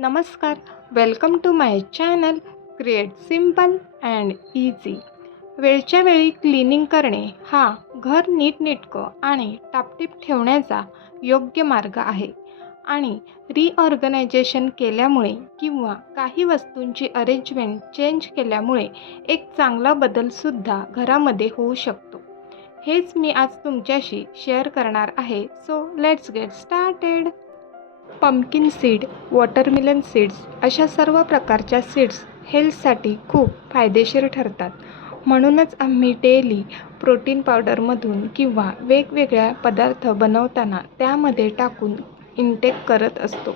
नमस्कार. Welcome to my channel create simple and easy वेळच्या वेळी क्लिनिंग करणे हा घर नीटनेटकं आणि टापटीप ठेवण्याचा योग्य मार्ग आहे. आणि रिऑर्गनायझेशन केल्यामुळे किंवा काही वस्तूंची अरेंजमेंट चेंज केल्यामुळे एक चांगला बदलसुद्धा घरामध्ये होऊ शकतो. हेच मी आज तुमच्याशी शेअर करणार आहे. So let's get started pumpkin seed watermelon seeds अशा सर्व प्रकारच्या सीड्स हेल्थसाठी खूप फायदेशीर ठरतात. म्हणूनच आम्ही डेली प्रोटीन पावडरमधून किंवा वेगवेगळ्या पदार्थ बनवताना त्यामध्ये टाकून इनटेक करत असतो.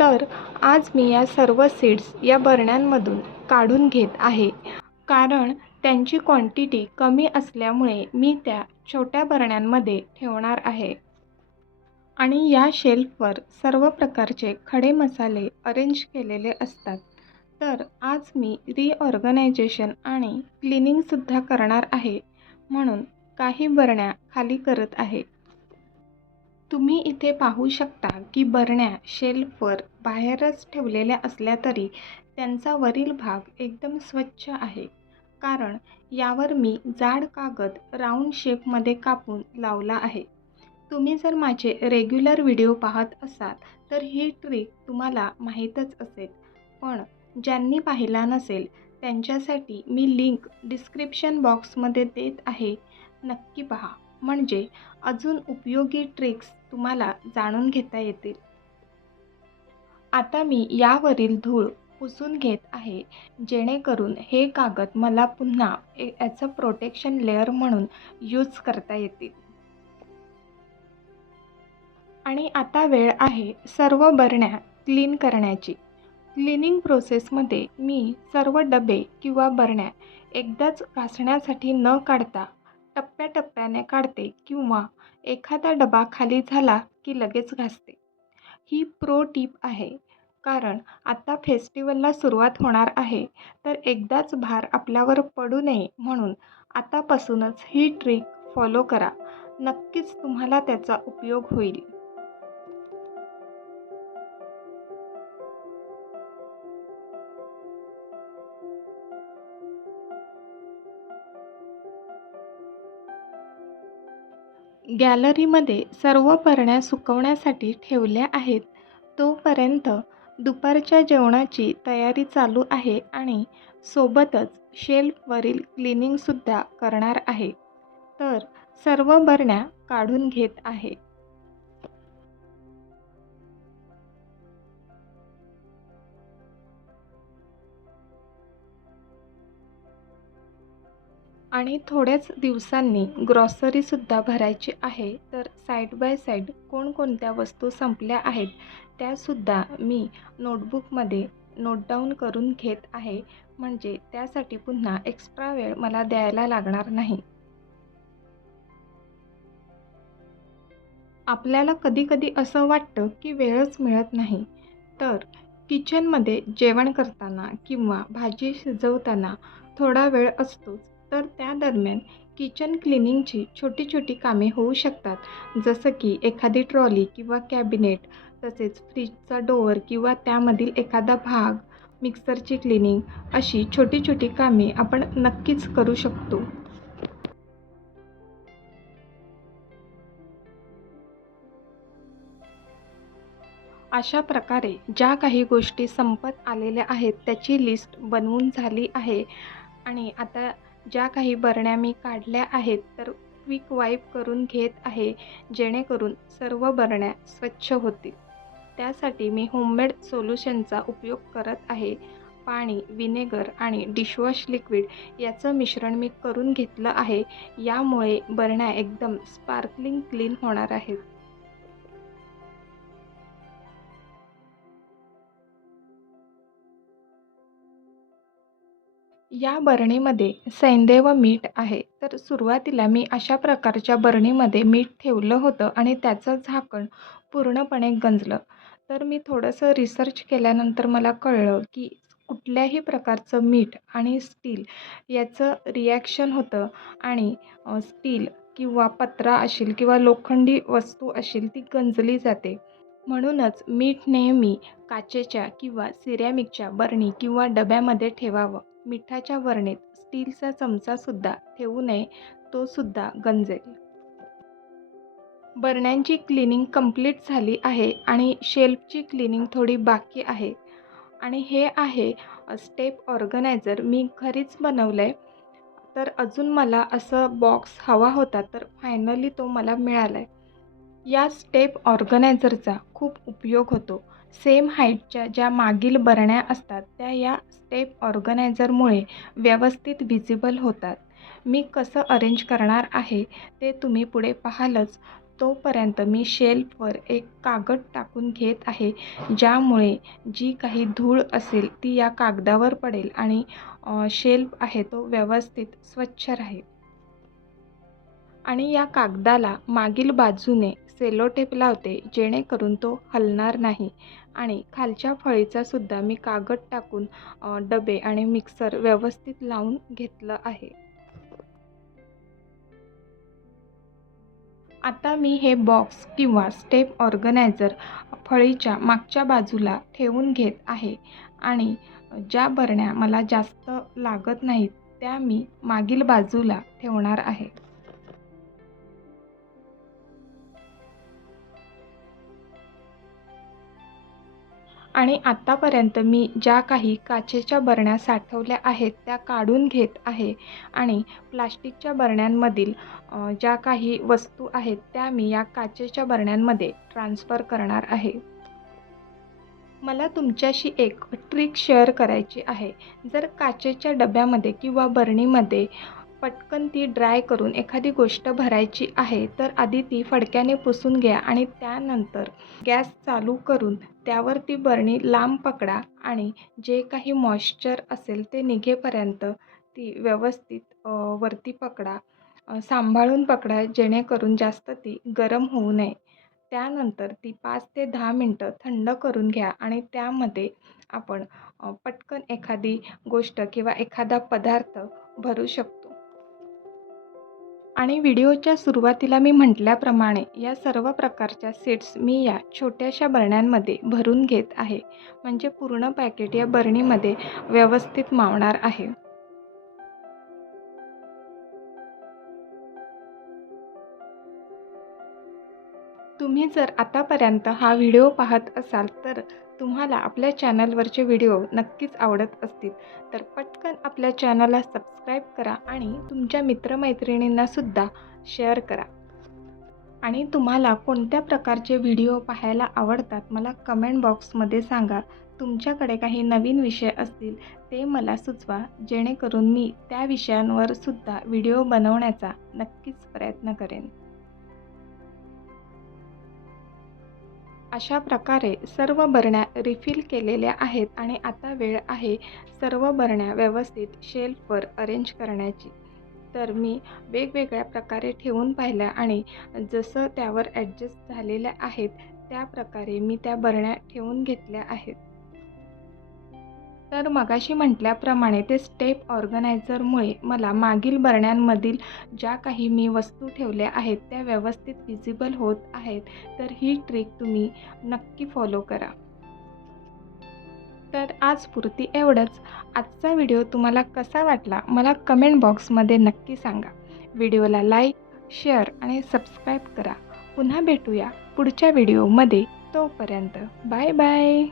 तर आज मी या सर्व सीड्स या बरण्यांमधून काढून घेत आहे. कारण त्यांची क्वांटिटी कमी असल्यामुळे मी त्या छोट्या बरण्यांमध्ये ठेवणार आहे. आणि या शेल्फवर सर्व प्रकारचे खडे मसाले अरेंज केलेले असतात. तर आज मी रिऑर्गनायझेशन आणि क्लिनिंगसुद्धा करणार आहे म्हणून काही बरण्या खाली करत आहे. तुम्ही इथे पाहू शकता की बरण्या शेल्फवर बाहेरच ठेवलेल्या असल्या तरी त्यांचा वरील भाग एकदम स्वच्छ आहे. कारण यावर मी जाड कागद राऊंड शेपमध्ये कापून लावला आहे. तुम्ही जर माझे रेग्युलर व्हिडिओ पाहत असाल तर ही ट्रिक तुम्हाला माहीतच असेल. पण ज्यांनी पाहिला नसेल त्यांच्यासाठी मी लिंक डिस्क्रिप्शन बॉक्समध्ये देत आहे. नक्की पहा. म्हणजे अजून उपयोगी ट्रिक्स तुम्हाला जाणून घेता येतील. आता मी यावरील धूळ पुसून घेत आहे जेणेकरून हे कागद मला पुन्हा ए याचं प्रोटेक्शन लेअर म्हणून यूज करता येतील. आणि आता वेळ आहे सर्व बरण्या क्लीन करण्याची. क्लिनिंग प्रोसेसमध्ये मी सर्व डबे किंवा बरण्या एकदाच घासण्यासाठी न काढता टप्प्याटप्प्याने काढते किंवा एखादा डबा खाली झाला की लगेच घासते. ही प्रो टीप आहे. कारण आता फेस्टिवलला सुरुवात होणार आहे तर एकदाच भार आपल्यावर पडू नये म्हणून आतापासूनच ही ट्रिक फॉलो करा. नक्कीच तुम्हाला त्याचा उपयोग होईल. गॅलरीमध्ये सर्व बरण्या सुकवण्यासाठी ठेवल्या आहेत. तोपर्यंत दुपारच्या जेवणाची तयारी चालू आहे आणि सोबतच शेल्फवरील क्लिनिंगसुद्धा करणार आहे. तर सर्व बरण्या काढून घेत आहे. आणि थोड्याच दिवसांनी ग्रॉसरीसुद्धा भरायची आहे तर साईड बाय साईड कोणकोणत्या वस्तू संपल्या आहेत त्यासुद्धा मी नोटबुकमध्ये नोट डाऊन करून घेत आहे. म्हणजे त्यासाठी पुन्हा एक्स्ट्रा वेळ मला द्यायला लागणार नाही. आपल्याला कधीकधी असं वाटतं की वेळच मिळत नाही. तर किचनमध्ये जेवण करताना किंवा भाजी शिजवताना थोडा वेळ असतोच. तर त्या दरम्यान किचन क्लिनिंगची छोटी छोटी कामे होऊ शकतात. जसं की एखादी ट्रॉली किंवा कॅबिनेट तसेच फ्रीजचा डोअर किंवा त्यामधील एखादा भाग मिक्सरची क्लिनिंग अशी छोटी छोटी कामे आपण नक्कीच करू शकतो. अशा प्रकारे ज्या काही गोष्टी संपत आलेल्या आहेत त्याची लिस्ट बनवून झाली आहे. आणि आता ज्या काही बरण्या मी काढल्या आहेत तर क्विक वाईप करून घेत आहे जेणेकरून सर्व बरण्या स्वच्छ होतील. त्यासाठी मी होममेड सोल्युशनचा उपयोग करत आहे. पाणी विनेगर आणि डिशवॉश लिक्विड याचं मिश्रण मी करून घेतलं आहे. यामुळे बरण्या एकदम स्पार्कलिंग क्लीन होणार आहेत. या बरणीमध्ये सैंधव मीठ आहे. तर सुरुवातीला मी अशा प्रकारच्या बरणीमध्ये मीठ ठेवलं होतं आणि त्याचं झाकण पूर्णपणे गंजलं. तर मी थोडंसं रिसर्च केल्यानंतर मला कळलं की कुठल्याही प्रकारचं मीठ आणि स्टील याचं रिॲक्शन होतं आणि स्टील किंवा पत्रा असेल किंवा लोखंडी वस्तू असेल ती गंजली जाते. म्हणूनच मीठ नेहमी काचेच्या किंवा सिरॅमिकच्या बरणी किंवा डब्यामध्ये ठेवावं. मिठाच्या वरणीत स्टीलचा चमचासुद्धा ठेवू नये तोसुद्धा गंजेल. बरण्यांची क्लिनिंग कंप्लीट झाली आहे आणि शेल्फची क्लिनिंग थोडी बाकी आहे. आणि हे आहे स्टेप ऑर्गनायझर मी घरीच बनवलं आहे तर अजून मला असं बॉक्स हवा होता तर फायनली तो मला मिळाला आहे या स्टेप ऑर्गनायझरचा खूप उपयोग होतो. सेम हाईटच्या ज्या मागील बरण्या असतात त्या या स्टेप ऑर्गनायझरमुळे व्यवस्थित व्हिजिबल होतात. मी कसं अरेंज करणार आहे ते तुम्ही पुढे पाहालच. तोपर्यंत मी शेल्फवर एक कागद टाकून घेत आहे ज्यामुळे जी काही धूळ असेल ती या कागदावर पडेल आणि शेल्फ आहे तो व्यवस्थित स्वच्छ राहील. आणि या कागदाला मागील बाजूने सेलो टेप लावते जेणेकरून तो हलणार नाही. आणि खालच्या फळीचासुद्धा मी कागद टाकून डबे आणि मिक्सर व्यवस्थित लावून घेतलं आहे. आता मी हे बॉक्स किंवा स्टेप ऑर्गनायझर फळीच्या मागच्या बाजूला ठेवून घेत आहे. आणि ज्या बरण्या मला जास्त लागत नाहीत त्या मी मागील बाजूला ठेवणार आहे. आणि आत्तापर्यंत मी ज्या काही काचेच्या बरण्या साठवल्या आहेत त्या काढून घेत आहे. आणि प्लास्टिकच्या बरण्यांमधील ज्या काही वस्तू आहेत त्या मी या काचेच्या बरण्यांमध्ये ट्रान्स्फर करणार आहे. मला तुमच्याशी एक ट्रिक शेअर करायची आहे. जर काचेच्या डब्यामध्ये किंवा बरणीमध्ये पटकन ती ड्राय करून एखादी गोष्ट भरायची आहे तर आधी ती फडक्याने पुसून घ्या आणि त्यानंतर गॅस चालू करून त्यावर ती बरणी लांब पकडा आणि जे काही मॉइश्चर असेल ते निघेपर्यंत ती व्यवस्थित वरती पकडा. सांभाळून पकडा जेणेकरून जास्त ती गरम होऊ नये. त्यानंतर ती पाच ते दहा मिनटं थंड करून घ्या आणि त्यामध्ये आपण पटकन एखादी गोष्ट किंवा एखादा पदार्थ भरू शकतो. आणि व्हिडिओच्या सुरुवातीला मी म्हटल्याप्रमाणे या सर्व प्रकारच्या सीड्स मी या छोट्याशा बरण्यांमध्ये भरून घेत आहे. म्हणजे पूर्ण पॅकेट या बरणीमध्ये व्यवस्थित मावणार आहे. तुम्ही जर आतापर्यंत हा व्हिडिओ पाहत असाल तर तुम्हाला आपल्या चॅनलवरचे व्हिडिओ नक्कीच आवडत असतील. तर पटकन आपल्या चॅनलला सबस्क्राईब करा आणि तुमच्या मित्रमैत्रिणींनासुद्धा शेअर करा. आणि तुम्हाला कोणत्या प्रकारचे व्हिडिओ पाहायला आवडतात मला कमेंट बॉक्समध्ये सांगा. तुमच्याकडे काही नवीन विषय असतील ते मला सुचवा जेणेकरून मी त्या विषयांवर सुद्धा व्हिडिओ बनवण्याचा नक्कीच प्रयत्न करेन. अशा प्रकारे सर्व बरण्या रिफिल केलेल्या आहेत आणि आता वेळ आहे सर्व बरण्या व्यवस्थित शेल्फवर अरेंज करण्याची. तर मी वेगवेगळ्या प्रकारे ठेवून पाहिल्या आणि जसं त्यावर ॲडजस्ट झालेल्या आहेत त्या प्रकारे मी त्या बरण्या ठेवून घेतल्या आहेत. तर मगाशी म्हटल्याप्रमाणे ते स्टेप ऑर्गनायझरमुळे मला मागील बरण्यांमधील ज्या काही मी वस्तू ठेवल्या आहेत त्या व्यवस्थित विजिबल होत आहेत तर ही ट्रिक तुम्ही नक्की फॉलो करा. तर आज पुरती एवढंच. आजचा व्हिडिओ तुम्हाला कसा वाटला मला कमेंट बॉक्समध्ये नक्की सांगा. व्हिडिओला लाईक शेअर आणि सबस्क्राईब करा. पुन्हा भेटूया पुढच्या व्हिडिओमध्ये तोपर्यंत बाय बाय